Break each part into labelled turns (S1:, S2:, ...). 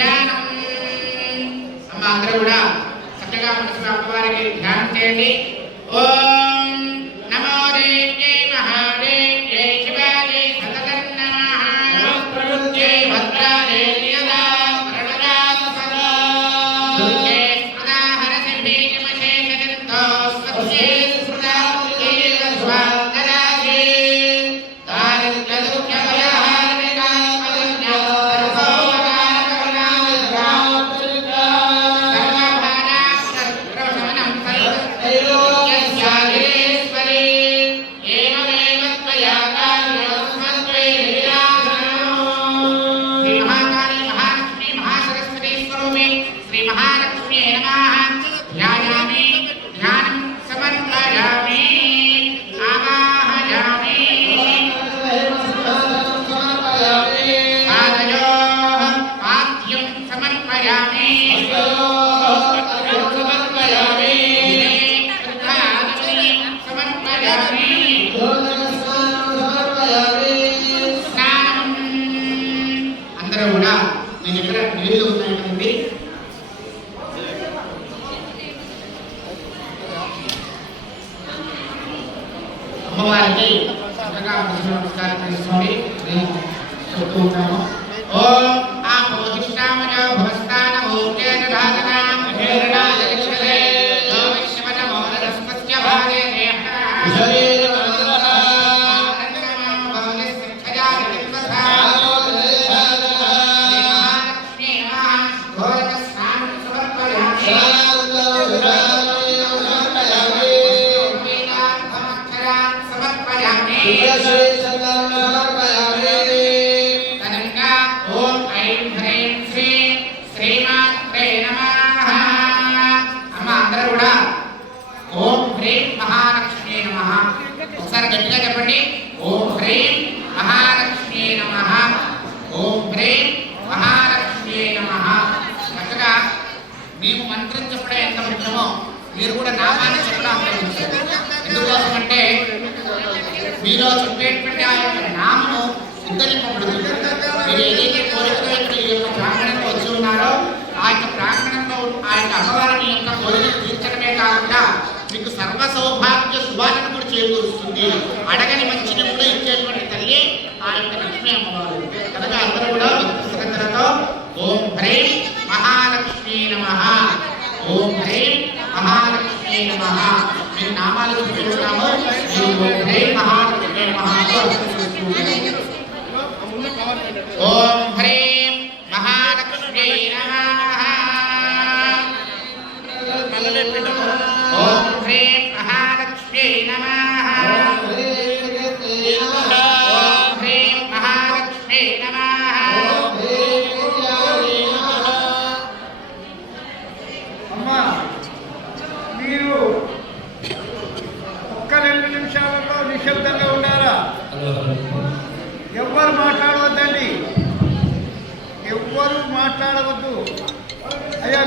S1: ధ్యానం అమ్మ అందరూ కూడా చక్కగా మనసులో అమ్మవారికి ధ్యానం చేయండి. ఓ యొక్క ప్రాంగణంలో వచ్చి ఉన్నారో ఆ యొక్క ప్రాంగణంలో ఆ యొక్క అమ్మవారిని యొక్క కోరిక తీర్చడమే కాకుండా మీకు సర్వ సౌభాగ్య శుభాలను కూడా చేకూరుస్తుంది. అడగని మంచిని కూడా ఇచ్చేటువంటి తల్లి ఆ యొక్క లక్ష్మీ అమ్మవారు. కనుక అందరూ కూడా విశ్వకతలతో ఓం హ్రీం మహాలక్ష్మీ నమ. ఓం హ్రీం మహాలక్ష్మీ నమ. మేము నామాలు చూపిస్తున్నాము ఓం హ్రీం మహాలక్ష్మీ నమ ఓం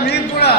S2: మీకు కూడా.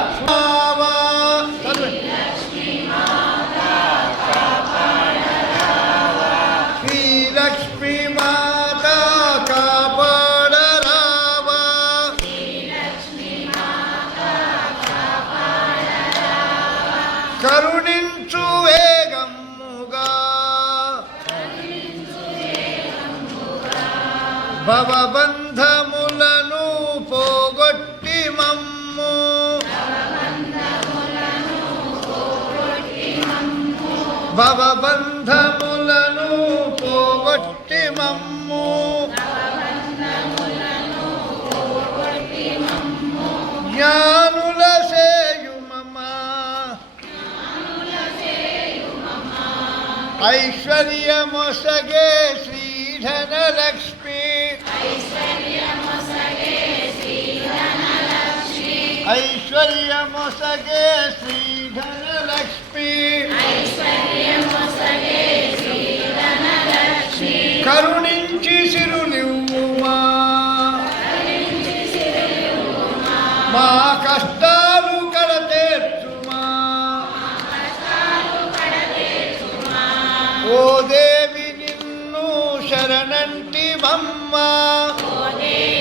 S2: Chegamos, cheguei!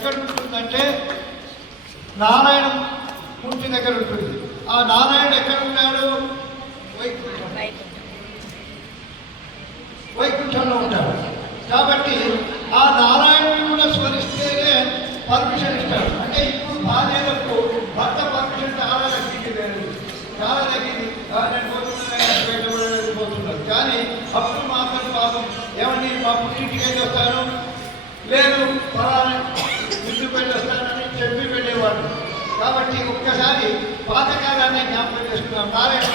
S2: ఎక్కడ ఉంటుందంటే నారాయణ మూర్తి దగ్గర ఉంటుంది. ఆ నారాయణ ఎక్కడ ఉన్నాడు వైకుంఠంలో ఉంటాడు. కాబట్టి ఆ నారాయణుని కూడా స్మరిస్తేనే పర్మిషన్ ఇస్తాడు. అంటే ఇప్పుడు భార్యలకు భర్త పర్మిషన్ చాలా తగ్గింది లేదు చాలా తగ్గింది. ఆ, కానీ అప్పుడు మాత్రం పాపం. ఏమని మా పుట్టింటికి వెళ్ళి వస్తాను లేదు. ఒక్కసారి పాతకాలాన్ని జ్ఞాపకం చేసుకున్నాం. నారాయణ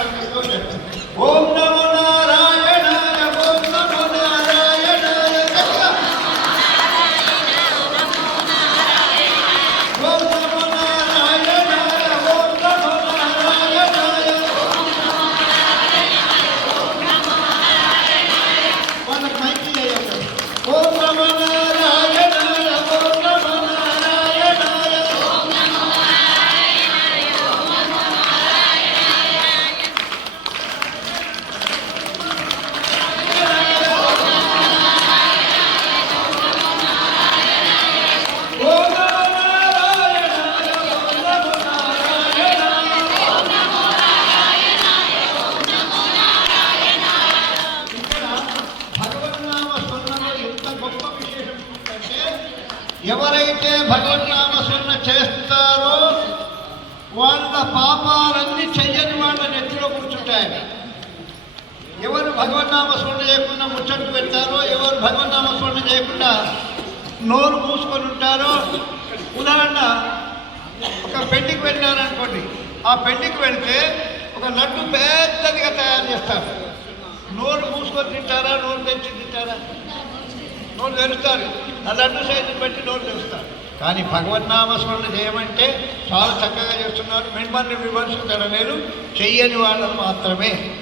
S2: ఓం నమో పాపాలన్నీ చెయ్యని వాళ్ళ నెత్తిలో కూర్చుంటాయి. ఎవరు భగవన్నామ స్మరణ చేయకుండా ముచ్చట్లు పెడతారో ఎవరు భగవన్నామ స్మరణ చేయకుండా నోరు మూసుకొని ఉంటారో ఉదాహరణ ఒక పెళ్ళికి వెళ్ళారనుకోండి ఆ పెళ్ళికి వెళితే ఒక లడ్డు పెద్దదిగా తయారు చేస్తారు. నోరు మూసుకొని తింటారా నోరు తెచ్చి తింటారా? నోరు తెరుస్తారు. ఆ లడ్డు సైజు పెట్టి నోరు తెరుస్తారు. కానీ భగవన్నామస్మరణ చేయమంటే చాలా చక్కగా చేస్తున్నారు. మిమ్మల్ని విమర్శించడలేదు చెయ్యని వాళ్ళను మాత్రమే.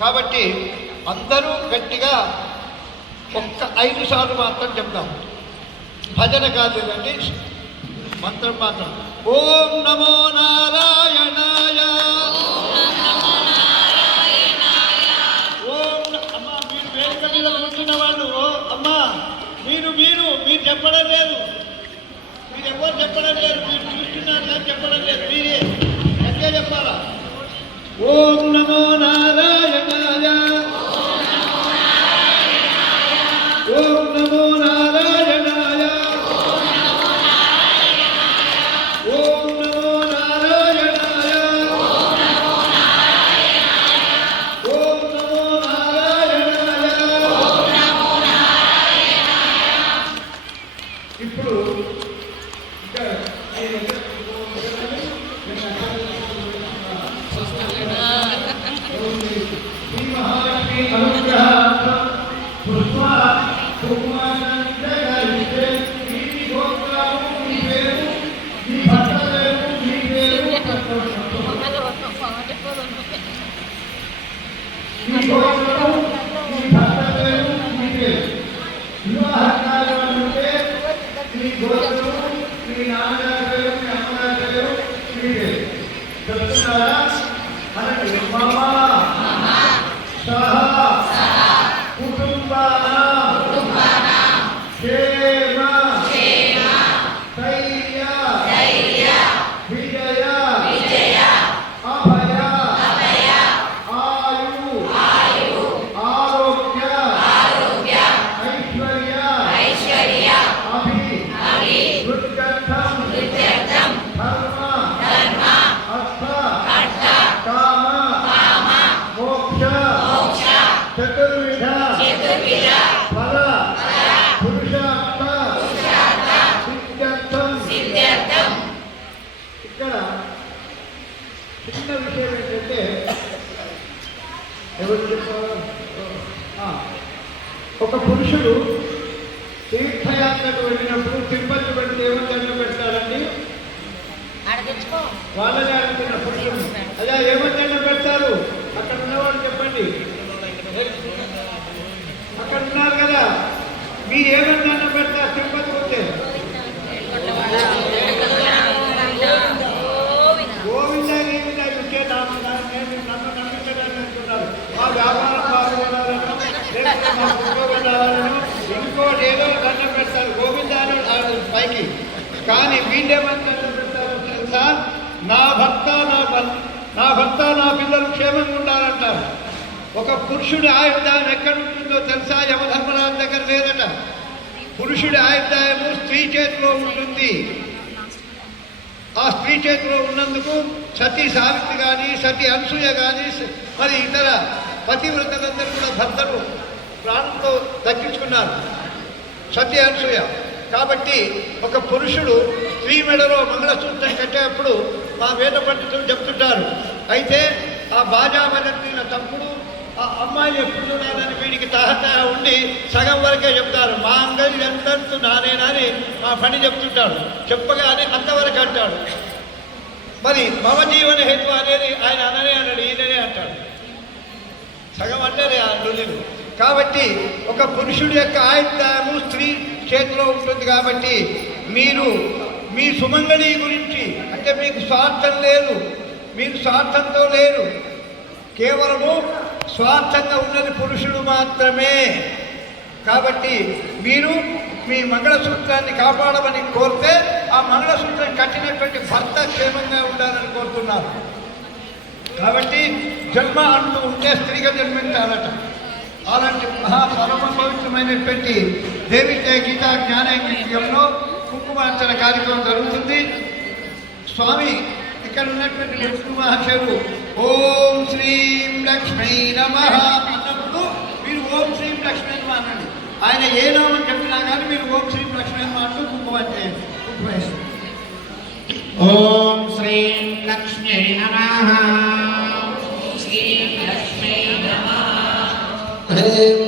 S2: కాబట్టి అందరూ గట్టిగా ఒక్క ఐదు సార్లు మాత్రం చెప్తాం భజన కాదు ఇదండి. మంత్రం మాత్రం. ఓం నమో నారాయణాయ. ఓం న- అమ్మా మీరు వేదిక మీద కూర్చున్న వాళ్ళు ఓ అమ్మా మీరు మీరు మీరు చెప్పడం లేదు. మీరు ఎవరు చెప్పడం లేదు మీరు చూస్తున్నారు కానీ చెప్పడం లేదు. మీరే. ఎట్లా చెప్పాలా? ఓం నమో నారా ఎవరు చెప్పారు? ఒక పురుషుడు తీర్థయాత్రకు వెళ్ళినప్పుడు తిరుపతి పెడితే ఏమని దండం పెడతారండి? వాళ్ళని అడుగుతున్న పురుషుడు. అలా ఏమని దండం పెడతారు? అక్కడ ఉన్నవాడు చెప్పండి. అక్కడ ఉన్నారు కదా. మీరు ఏమని దండం పెడతారు? తిరుపతి పోతే ఇంకోటి ఏదో దండం పెడతారు. గోవిందాలు పైకి. కానీ వీళ్ళేమని దండం పెడతారు. తెలుసా? నా భర్త నా నా భర్త నా పిల్లలు క్షేమంగా ఉండాలంటారు. ఒక పురుషుడి ఆయుర్దాయం ఎక్కడ ఉంటుందో తెలుసా? యమధర్మరాజు దగ్గర లేదట. పురుషుడి ఆయుర్దాయము స్త్రీ చేతిలో ఉంటుంది. ఆ స్త్రీ చేతిలో ఉన్నందుకు సతీ సావిత్రి కానీ సతీ అనసూయ కానీ మరి ఇతర పతివ్రతలందరూ కూడా భర్తలు. ప్రాణంతో దక్కించుకున్నారు సత్య అనసూయ. కాబట్టి ఒక పురుషుడు స్త్రీ మెడలో మంగళసూత్రం కట్టేటప్పుడు మా వేద పండితులు చెప్తుంటారు. అయితే ఆ బాజామరత్న తమ్ముడు ఆ అమ్మాయి ఎప్పుడు చూడాలని వీడికి తహత ఉండి సగం వరకే చెప్తారు. మా అంగడి ఎంతంతు నానేనని మా పని చెప్తుంటాడు. చెప్పగానే అంతవరకు అంటాడు. మరి మమ జీవన హేతు అనేది ఆయన అననే అన్నాడు ఈయననే అంటాడు. సగం అంటేనే ఆ నులిలు కాబట్టి ఒక పురుషుడి యొక్క ఆయుధాము స్త్రీ చేతిలో ఉంటుంది కాబట్టి మీరు మీ సుమంగళి గురించి అంటే మీకు స్వార్థం లేదు మీరు స్వార్థంతో లేరు. కేవలము స్వార్థంగా ఉన్నది పురుషుడు మాత్రమే. కాబట్టి మీరు మీ మంగళసూత్రాన్ని కాపాడమని కోరితే ఆ మంగళసూత్రం కట్టినటువంటి భర్త క్షేమంగా ఉండాలని కోరుతున్నారు. కాబట్టి జన్మ అంటూ ఉంటే స్త్రీగా జన్మించాలట. అలాంటి మహా పరమ పవిత్రమైనటువంటి దేవితే గీతా జ్ఞానయజ్ఞంలో కుంకుమార్చన కార్యక్రమం జరుగుతుంది. స్వామి ఇక్కడ ఉన్నటువంటి లక్ష్మీ మహాశయుడు ఓం శ్రీం లక్ష్మీ నమ అన్నప్పుడు మీరు ఓం శ్రీం లక్ష్మీ నమ అనండి. ఆయన ఏ నామం చెప్పినా కానీ మీరు ఓం శ్రీం లక్ష్మీ నమ అంటూ కుంకుమ కుంకుమ
S1: ఓం శ్రీం
S3: లక్ష్మీ నమ Hare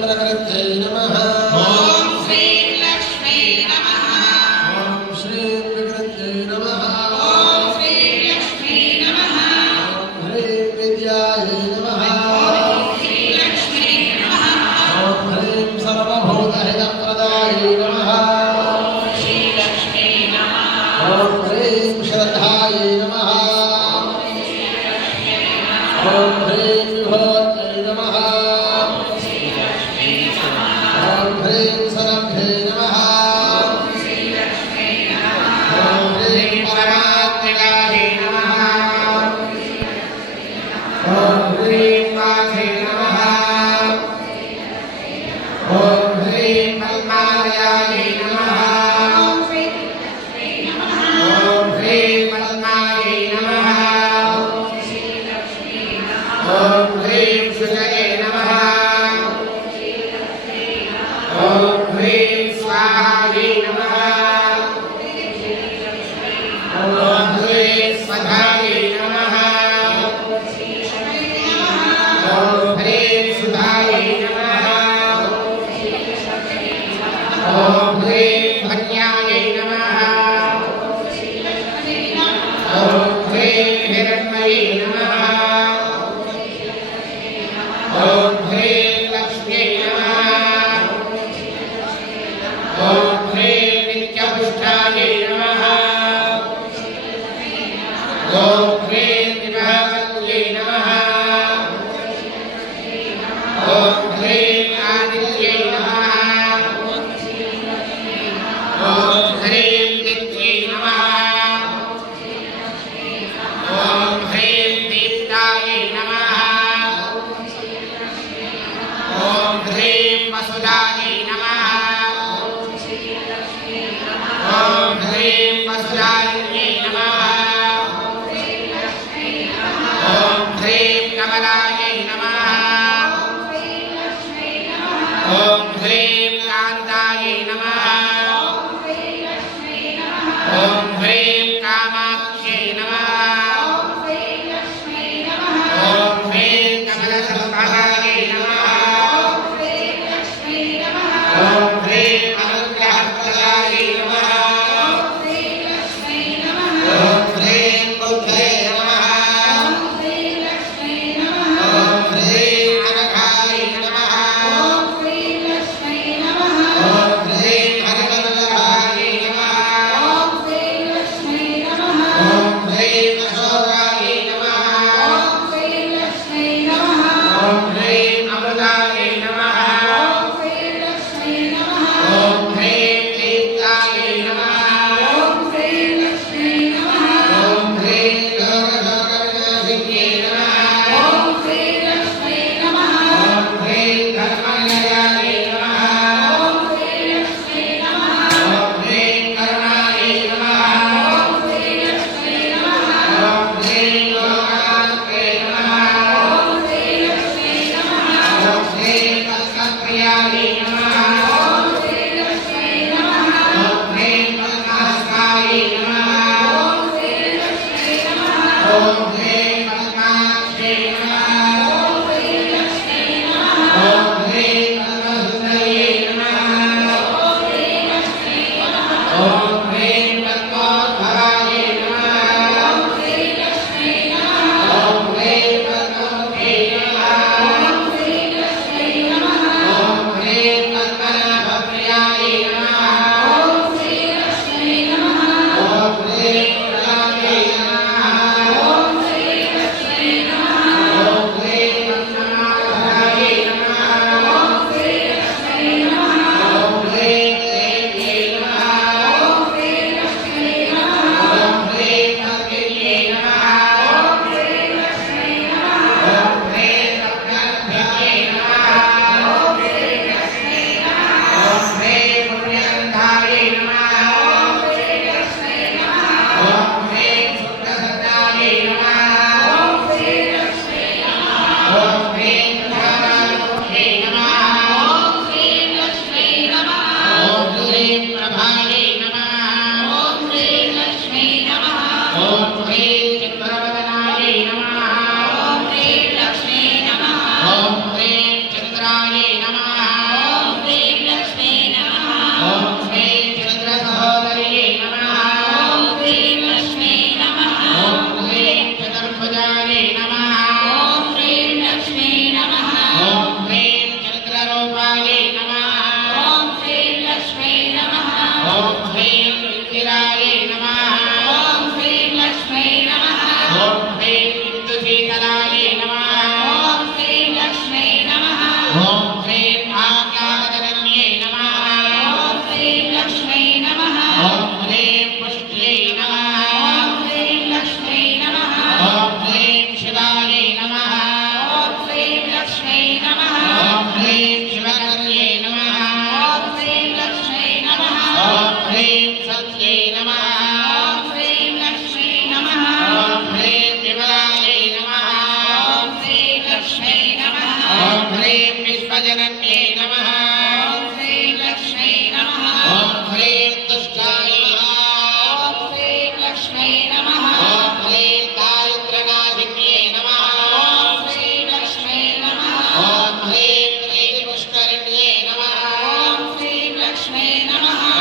S3: な
S1: が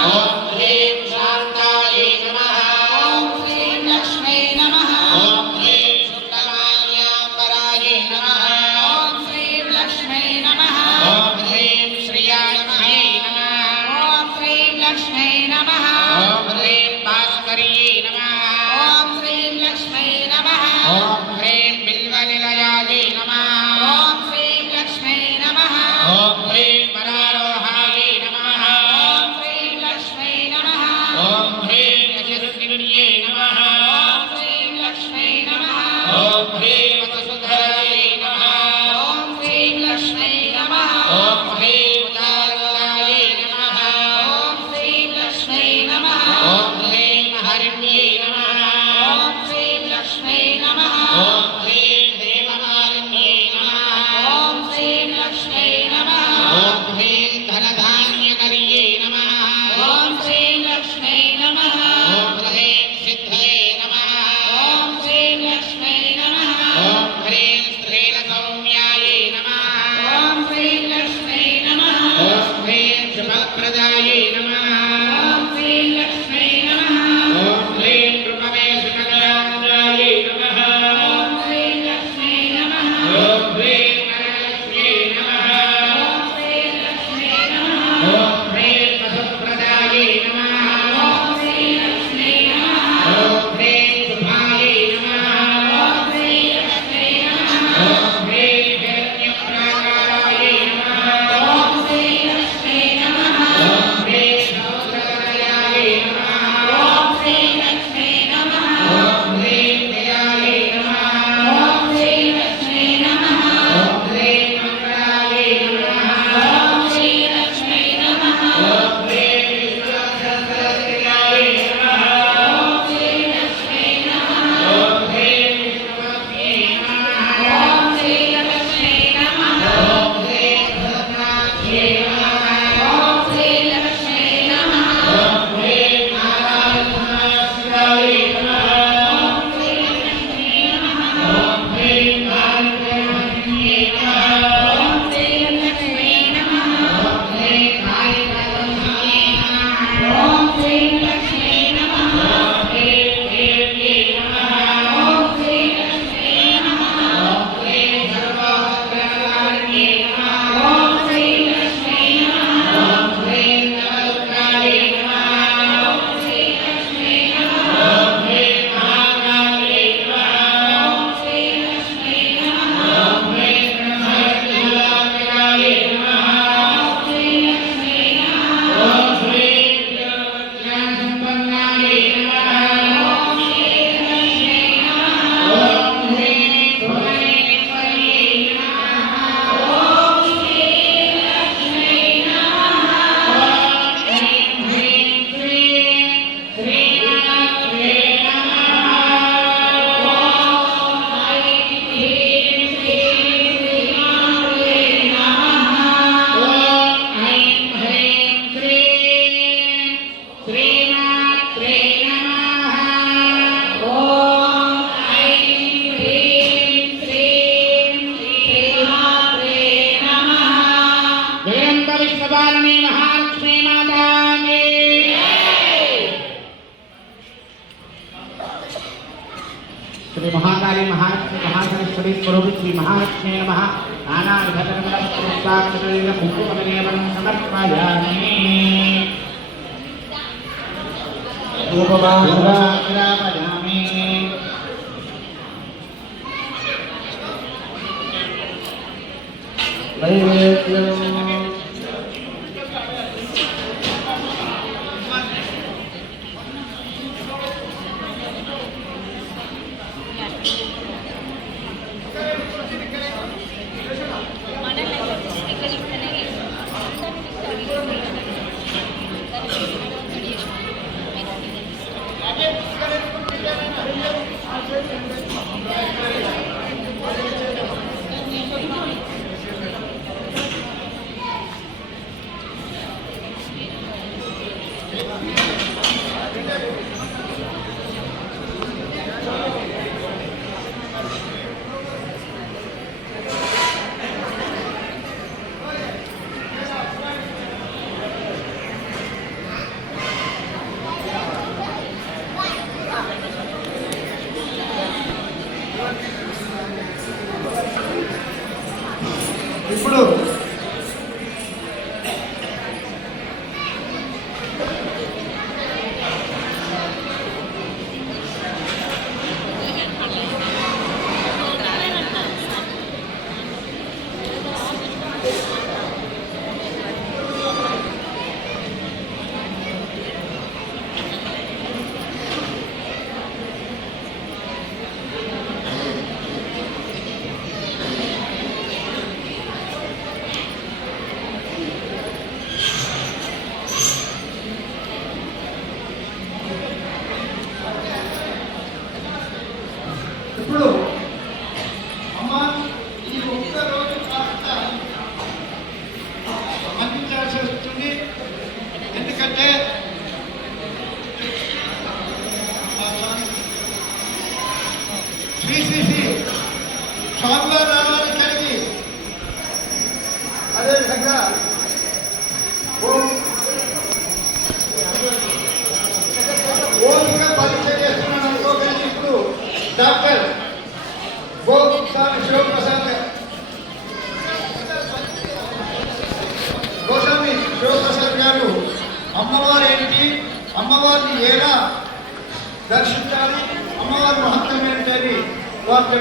S1: out. మహాలక్ష్మీ నమ. నానావిధకరణ కుంకుమనియమం సమర్పయామి. ధూపమాగ్రాపయామి
S4: నైవేద్యం
S2: ఇప్పుడు